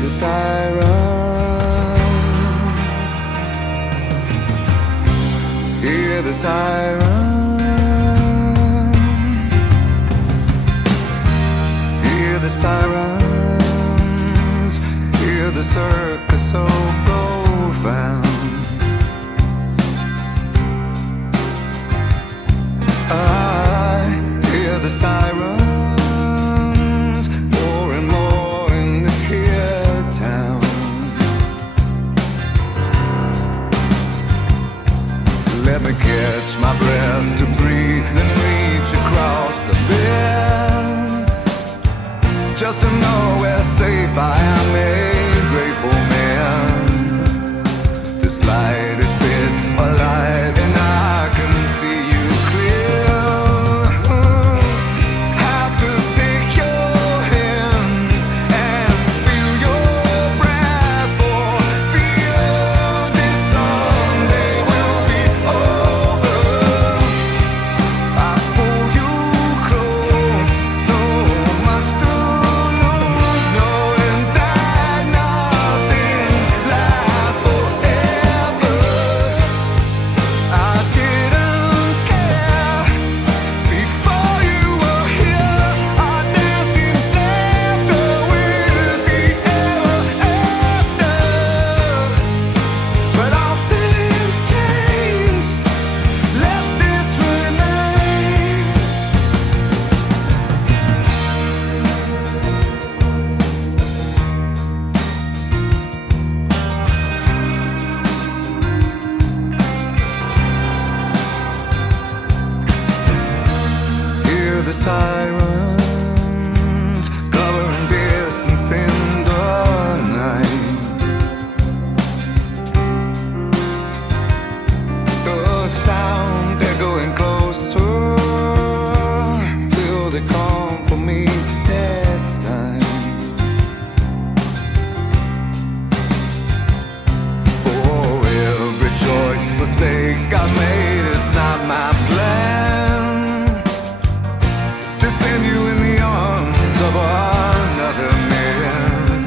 the sirens, hear the sirens, hear the sirens, hear the circus so profound. I hear the sirens more and more in this here town. Let me catch my breath to breathe and reach across the bend, just to know where safe I am, a grateful man. This light is bit alight and I can see you clear. Have to take your hand and feel your breath, or feel this someday will be over. I pull you close, so much to lose, knowing that nothing lasts forever. I didn't care before you were here. I danced in laughter with the ever after. But all things change, let this remain. Hear the sirens covering distance in the night. The sound echoing closer till they come for me next time. For every choice, mistake I made, it's not my plan to send you in the arms of another man.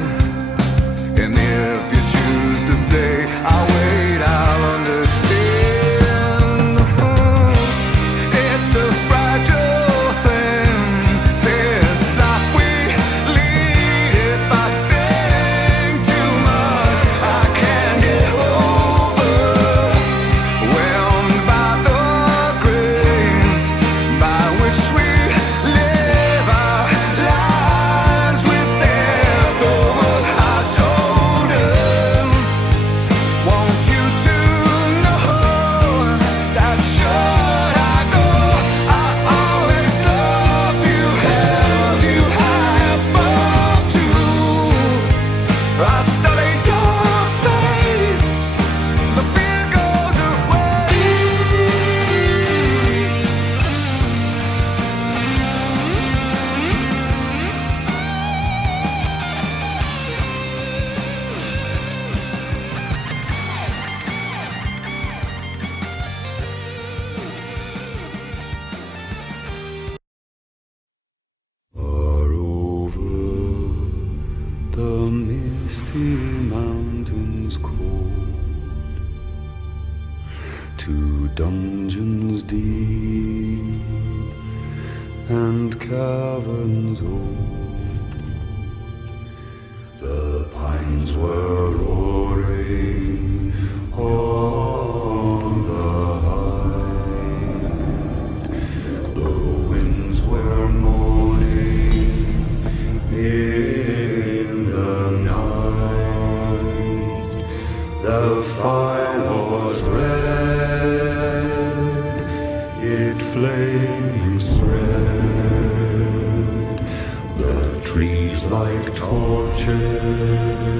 And if you choose to stay, I'll wait, I'll understand. It's a fragile thing, this life we lead. If I think too much, I can't get overwhelmed by the grace by which we live our lives, with death over our shoulders. Want you to know that should I go, I always loved you, held you high above too. I study your face, the fear goes away. Far over the misty mountains cold, to dungeons deep and caverns old, the pines were roaring on the height, the winds were moaning in the night. The fire was red, it flaming spread, the trees like torches